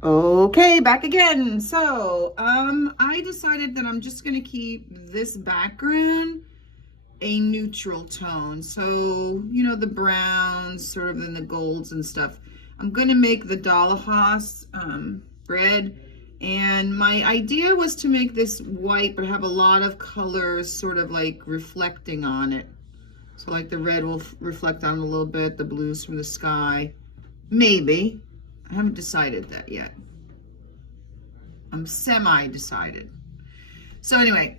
Okay, back again. So, I decided that I'm just gonna keep this background a neutral tone. So, you know, the browns, sort of, and the golds and stuff. I'm gonna make the Dollhouse red, and my idea was to make this white, but have a lot of colors sort of like reflecting on it. So like the red will reflect on a little bit, the blues from the sky. Maybe. I haven't decided that yet. I'm semi-decided. So anyway,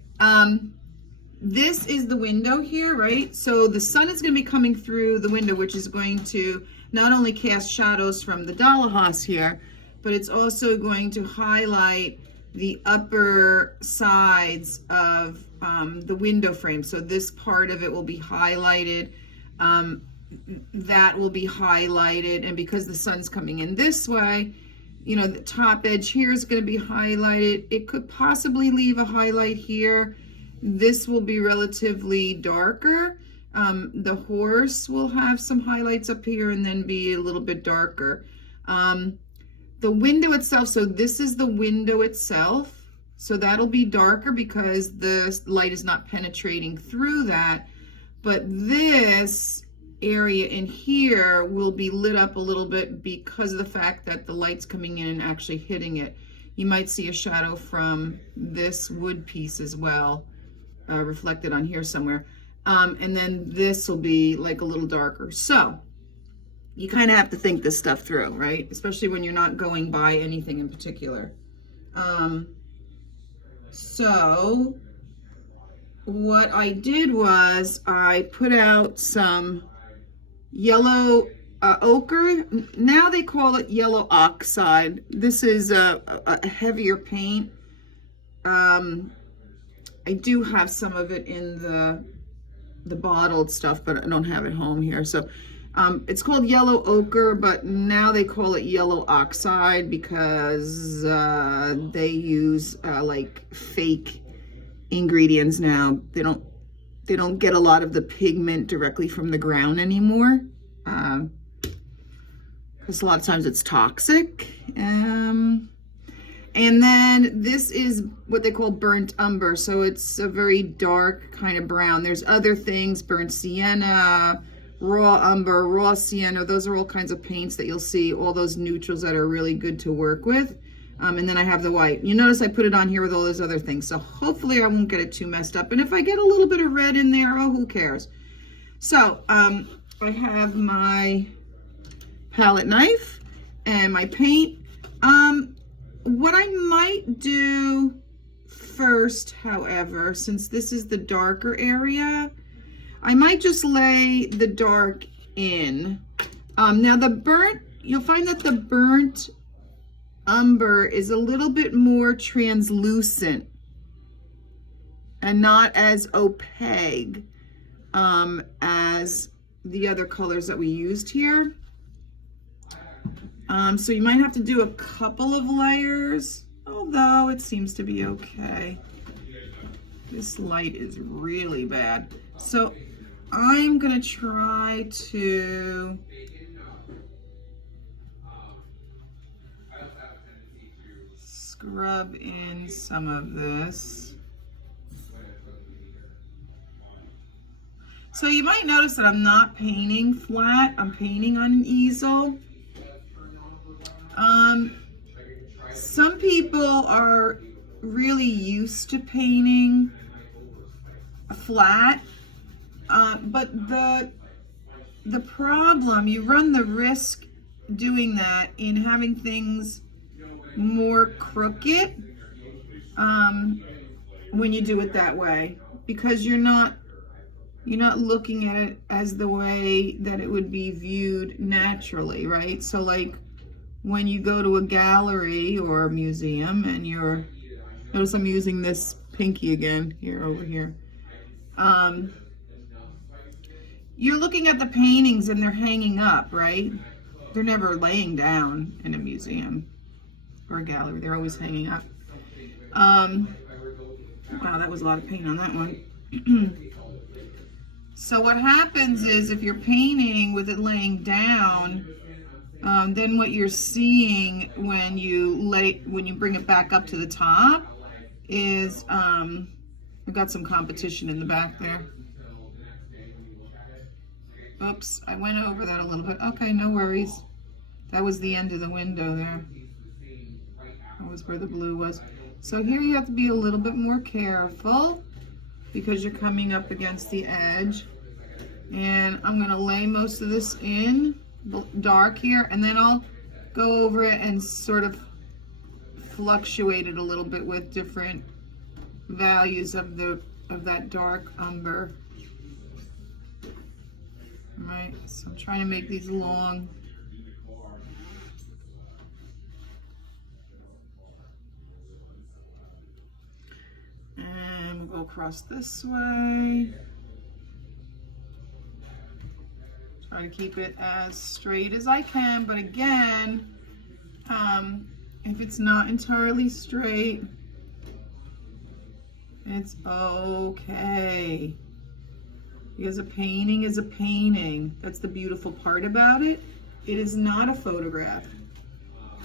this is the window here, right? So the sun is going to be coming through the window, which is going to not only cast shadows from the Dollhouse here, but it's also going to highlight the upper sides of the window frame. So this part of it will be highlighted. That will be highlighted, and because the sun's coming in this way, you know, the top edge here is going to be highlighted. It could possibly leave a highlight here. This will be relatively darker. The horse will have some highlights up here and then be a little bit darker. The window itself, so this is the window itself. So that'll be darker because the light is not penetrating through that. But this area in here will be lit up a little bit because of the fact that the light's coming in and actually hitting it. You might see a shadow from this wood piece as well, reflected on here somewhere. And then this will be like a little darker. So you kind of have to think this stuff through, right? Especially when you're not going by anything in particular. So what I did was I put out some yellow ochre. Now they call it yellow oxide. This is a heavier paint. I do have some of it in the bottled stuff, but I don't have it home here. So it's called yellow ochre, but now they call it yellow oxide because they use like fake ingredients now. They don't get a lot of the pigment directly from the ground anymore, because a lot of times it's toxic. And then this is what they call burnt umber. So it's a very dark kind of brown. There's other things, burnt sienna, raw umber, raw sienna. Those are all kinds of paints that you'll see, all those neutrals that are really good to work with. And then I have the white. You notice I put it on here with all those other things. So hopefully I won't get it too messed up. And if I get a little bit of red in there, oh, who cares? So I have my palette knife and my paint. What I might do first, however, since this is the darker area, I might just lay the dark in. Now the burnt, you'll find that the burnt umber is a little bit more translucent and not as opaque as the other colors that we used here. So you might have to do a couple of layers, although it seems to be okay. This light is really bad. So I'm gonna try to scrub in some of this. So you might notice that I'm not painting flat, I'm painting on an easel. Some people are really used to painting flat, but the problem, you run the risk doing that in having things more crooked when you do it that way, because you're not looking at it as the way that it would be viewed naturally, right? So like when you go to a gallery or a museum and notice I'm using this pinky again here over here. You're looking at the paintings and they're hanging up, right? They're never laying down in a museum or a gallery. They're always hanging up. Wow, that was a lot of paint on that one. So what happens is if you're painting with it laying down, then what you're seeing when you bring it back up to the top is we've got some competition in the back there. Oops, I went over that a little bit. Okay, no worries. That was the end of the window there. That was where the blue was. So here you have to be a little bit more careful because you're coming up against the edge. And I'm going to lay most of this in dark here, and then I'll go over it and sort of fluctuate it a little bit with different values of that dark umber. All right, so I'm trying to make these long. And we'll go across this way. Try to keep it as straight as I can, but again, if it's not entirely straight, it's okay. Because a painting is a painting. That's the beautiful part about it. It is not a photograph.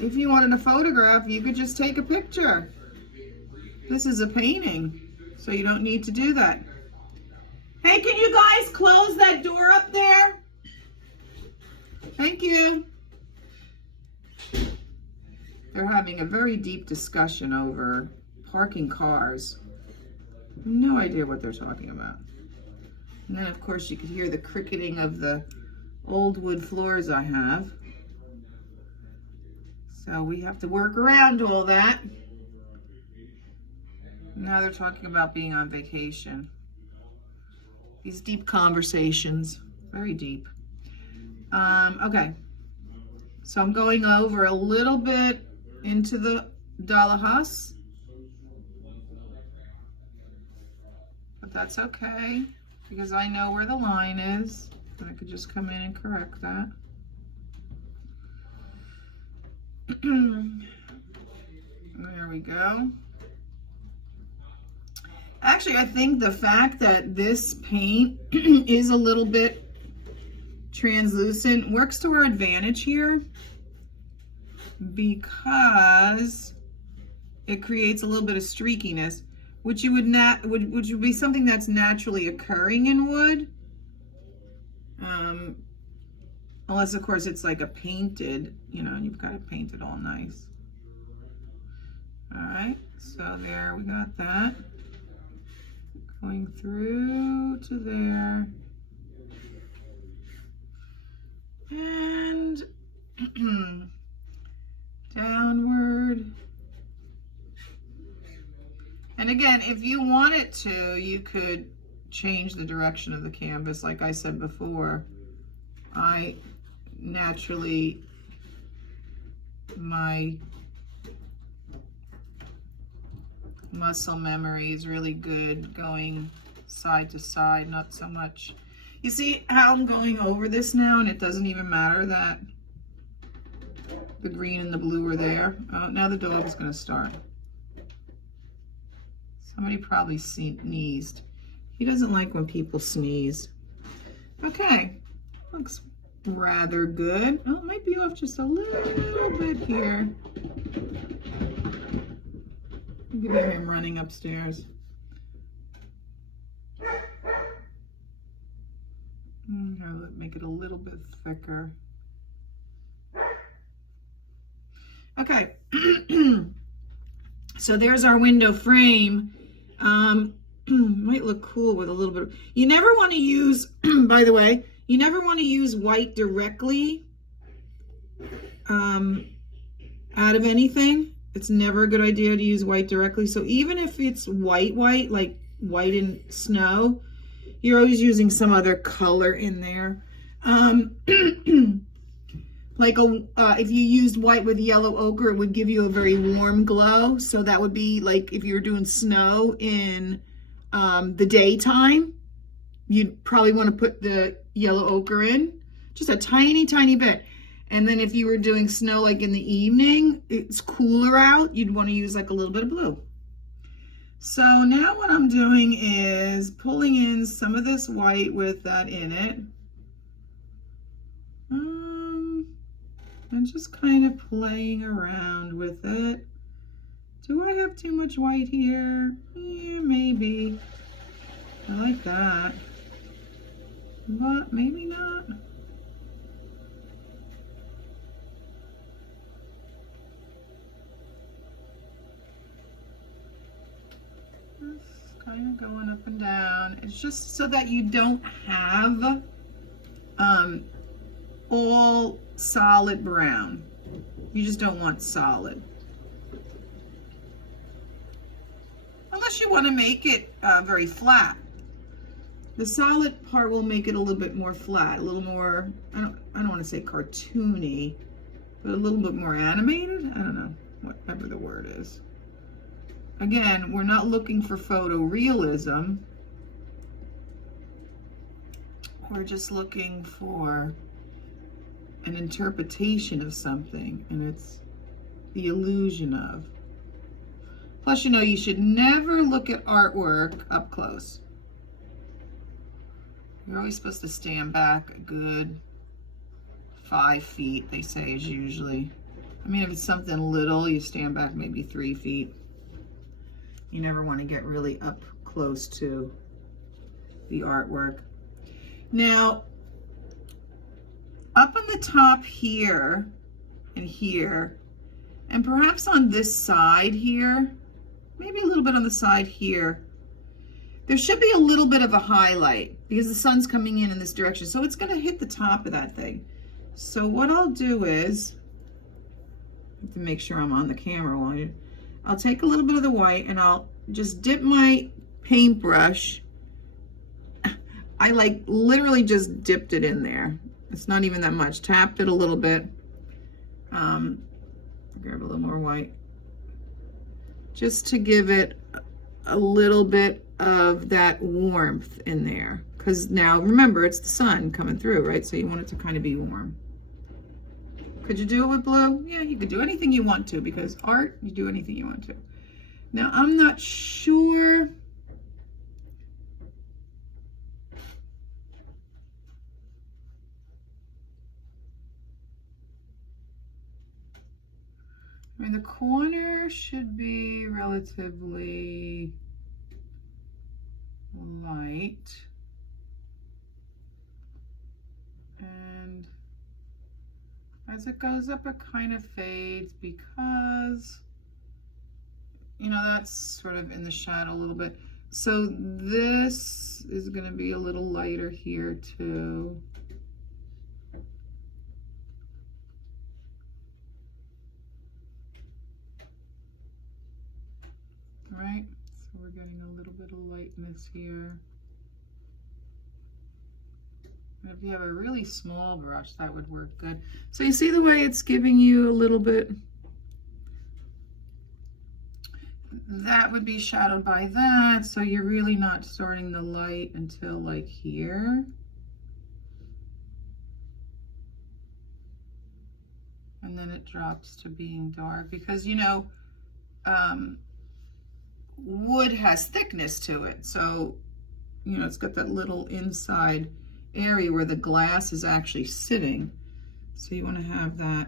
If you wanted a photograph, you could just take a picture. This is a painting, so you don't need to do that. Hey, can you guys close that door up there? Thank you. They're having a very deep discussion over parking cars. No idea what they're talking about. And then, of course, you could hear the cricketing of the old wood floors I have. So we have to work around all that. Now they're talking about being on vacation. These deep conversations, very deep. Okay, so I'm going over a little bit into the Dalahas, but that's okay because I know where the line is, and I could just come in and correct that. There we go. Actually, I think the fact that this paint is a little bit translucent works to our advantage here because it creates a little bit of streakiness, which would be something that's naturally occurring in wood, unless of course it's like a painted, you know, and you've got it painted all nice. All right, so there we got that going through to there. And downward. And again, if you wanted to, you could change the direction of the canvas. Like I said before, I naturally, my muscle memory is really good going side to side, not so much. You see how I'm going over this now, and it doesn't even matter that the green and the blue are there. Oh, now the dog is going to start. Somebody probably sneezed. He doesn't like when people sneeze. Okay, looks rather good. Oh, it might be off just a little bit here. You can hear him running upstairs. Make it a little bit thicker. Okay, so there's our window frame. Might look cool with a little bit of, you never want to use, by the way, you never want to use white directly out of anything. It's never a good idea to use white directly. So even if it's white, like white in snow, you're always using some other color in there. Like if you used white with yellow ochre, it would give you a very warm glow. So that would be like if you were doing snow in the daytime, you'd probably want to put the yellow ochre in, just a tiny, tiny bit. And then if you were doing snow like in the evening, it's cooler out, you'd want to use like a little bit of blue. So now what I'm doing is pulling in some of this white with that in it. And just kind of playing around with it. Do I have too much white here? Yeah, maybe. I like that. But maybe not. Just kind of going up and down. It's just so that you don't have all solid brown. You just don't want solid. Unless you want to make it very flat. The solid part will make it a little bit more flat, a little more, I don't want to say cartoony, but a little bit more animated. I don't know, whatever the word is. Again, we're not looking for photorealism. We're just looking for an interpretation of something, and it's the illusion of. Plus, you know, you should never look at artwork up close. You're always supposed to stand back a good 5 feet, they say, is usually. I mean, if it's something little, you stand back maybe 3 feet. You never want to get really up close to the artwork. Now, up on the top here and here, and perhaps on this side here, maybe a little bit on the side here, there should be a little bit of a highlight because the sun's coming in this direction. So it's going to hit the top of that thing. So what I'll do is, I have to make sure I'm on the camera while I'll take a little bit of the white and I'll just dip my paintbrush. I like literally just dipped it in there. It's not even that much. Tapped it a little bit. Grab a little more white. Just to give it a little bit of that warmth in there. Because now, remember, it's the sun coming through, right? So you want it to kind of be warm. Could you do it with blue? Yeah, you could do anything you want to, because art, you do anything you want to. Now, I'm not sure. I mean, the corner should be relatively light. And as it goes up, it kind of fades because, you know, that's sort of in the shadow a little bit. So this is going to be a little lighter here too. Right, so we're getting a little bit of lightness here. And if you have a really small brush, that would work good. So you see the way it's giving you a little bit, that would be shadowed by that, so you're really not starting the light until like here. And then it drops to being dark because, you know, wood has thickness to it, so you know it's got that little inside area where the glass is actually sitting, so you want to have that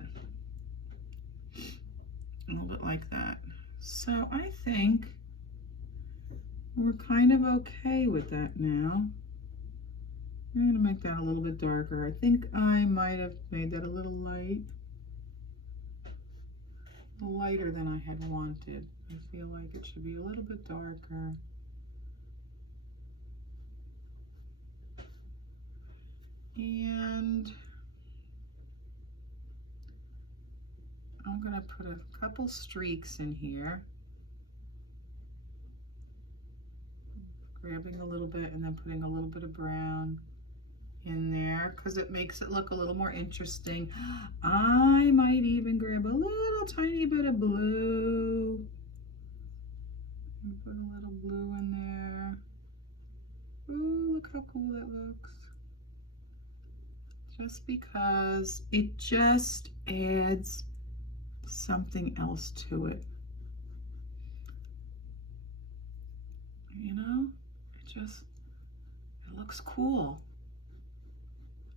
a little bit like that. So I think we're kind of okay with that now. I'm going to make that a little bit darker. I think I might have made that a little lighter than I had wanted. I feel like it should be a little bit darker. And I'm going to put a couple streaks in here. Grabbing a little bit and then putting a little bit of brown in there because it makes it look a little more interesting. I might even grab a little tiny bit of blue. Put a little blue in there. Ooh, look how cool that looks. Just because it just adds something else to it. You know, it looks cool.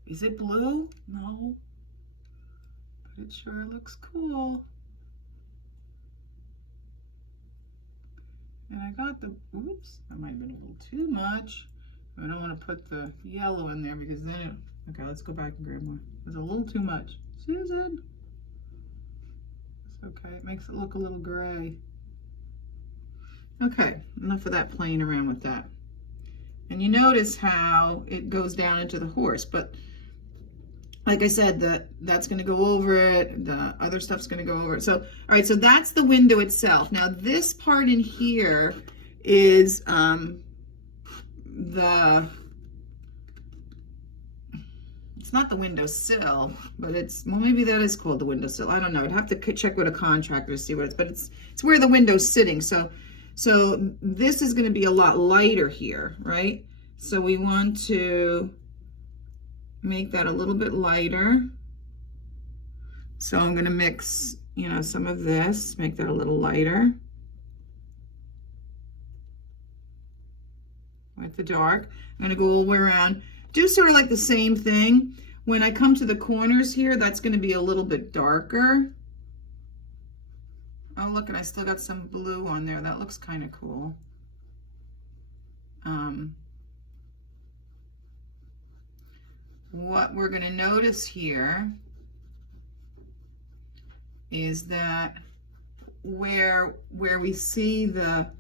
Is it blue? No. It sure looks cool. And I got the, oops, that might have been a little too much. I don't want to put the yellow in there because then it, okay, let's go back and grab more. It's a little too much. Susan. It's okay, it makes it look a little gray. Okay, enough of that playing around with that. And you notice how it goes down into the horse, but like I said, that's going to go over it. The other stuff's going to go over it. So, all right, so that's the window itself. Now, this part in here is it's not the windowsill, but it's, well, maybe that is called the windowsill. I don't know. I'd have to check with a contractor to see what it's, but it's where the window's sitting. So this is going to be a lot lighter here, right? So we want to make that a little bit lighter. So I'm going to mix, you know, some of this, make that a little lighter with the dark. I'm going to go all the way around, do sort of like the same thing. When I come to the corners here, that's going to be a little bit darker. Oh, look, and I still got some blue on there. That looks kind of cool. What we're going to notice here is that where we see the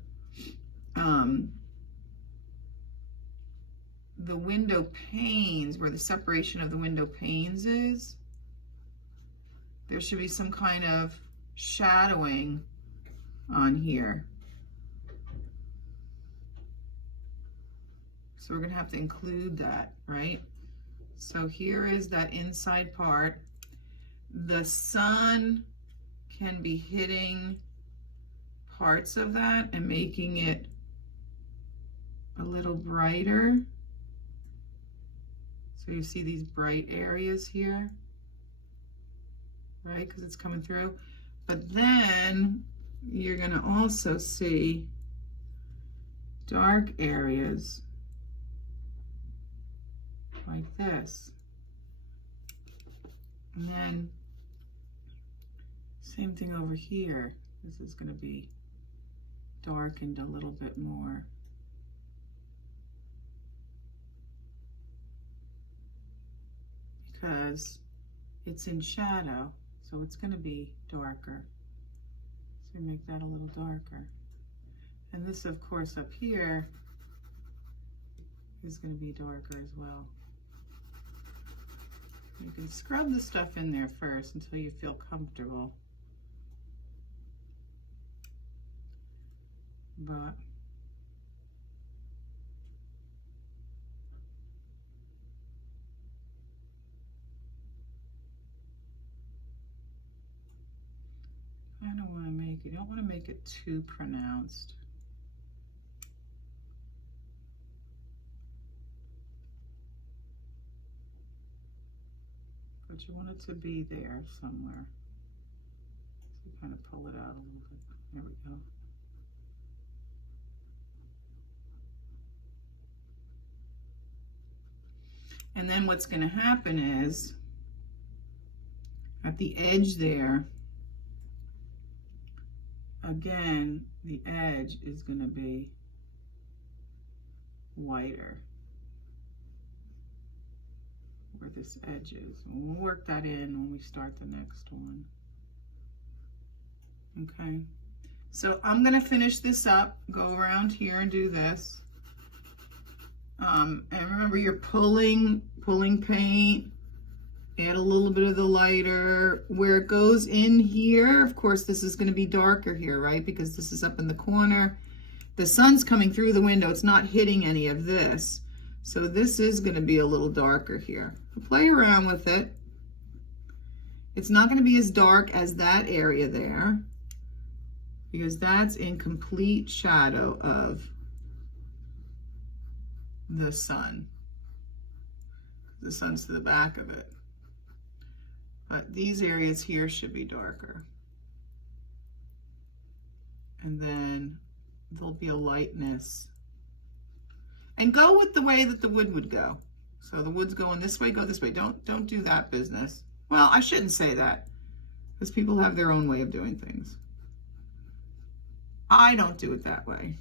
window panes, where the separation of the window panes is, there should be some kind of shadowing on here. So we're going to have to include that, right? So here is that inside part. The sun can be hitting parts of that and making it a little brighter. So you see these bright areas here, right? Because it's coming through. But then you're going to also see dark areas like this. And then same thing over here. This is going to be darkened a little bit more. Because it's in shadow, so it's going to be darker. So make that a little darker. And this, of course, up here is going to be darker as well. You can scrub the stuff in there first until you feel comfortable. But I don't want to make it, you don't want to make it too pronounced. But you want it to be there somewhere. So kind of pull it out a little bit. There we go. And then what's going to happen is at the edge there, again, the edge is going to be whiter where this edge is. And we'll work that in when we start the next one. Okay, so I'm going to finish this up, go around here and do this. And remember, you're pulling paint, add a little bit of the lighter. Where it goes in here, of course, this is going to be darker here, right? Because this is up in the corner. The sun's coming through the window. It's not hitting any of this. So this is going to be a little darker here. So play around with it. It's not going to be as dark as that area there, because that's in complete shadow of the sun. The sun's to the back of it. But these areas here should be darker. And then there'll be a lightness. And go with the way that the wood would go. So the wood's going this way, go this way. Don't do that business. Well, I shouldn't say that. because people have their own way of doing things. I don't do it that way.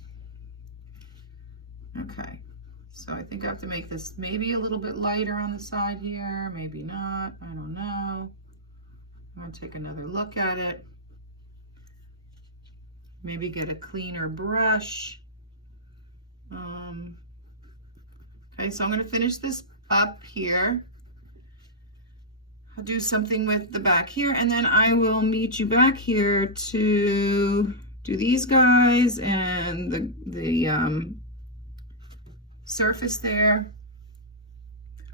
Okay, so I think I have to make this maybe a little bit lighter on the side here, maybe not, I don't know. I'm gonna take another look at it. Maybe get a cleaner brush. Okay, so I'm gonna finish this up here. I'll do something with the back here, and then I will meet you back here to do these guys and the surface there.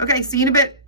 Okay, see you in a bit.